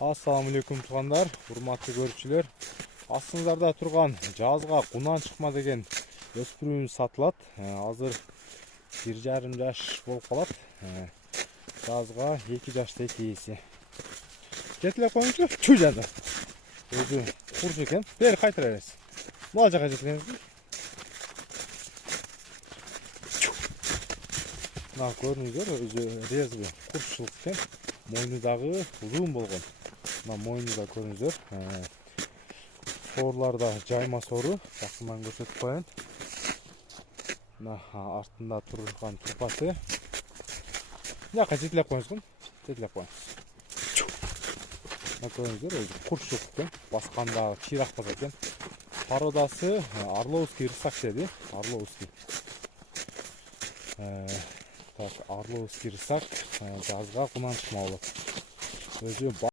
Assalamu алейкум туғандар, урматтуу көрүүчүлөр. Астыңыздарда турган жазга кунан чыкма деген өспүрүмүбүз сатылат. Азыр 1,5 жаш болуп калат. Жазга 2 жашта 2 ээси. Жетиле коюңчу, чүй жада. Өзү курч экен. Бери кайтыра бересиз. Мына жака жетилеңиз. Мына көрүңүздөр, өзү резвый курччулук экен. Мойну дагы узун болгон. Мына мойну да көрүңүздөр. Соорларда жайма соору. Жакындан көрсөтүп коеюн. Мына артында турган турпасы. Жака жетилеп коюңуз. Жетилеп коюңуз. Мына көрүңүздөр, өзү курччулук экен. Басканда чыйрак басат экен. Породасы Орловский рысак деди. Орловский. Так, Орловский рысак жазга кунан чыкма болот. Өзү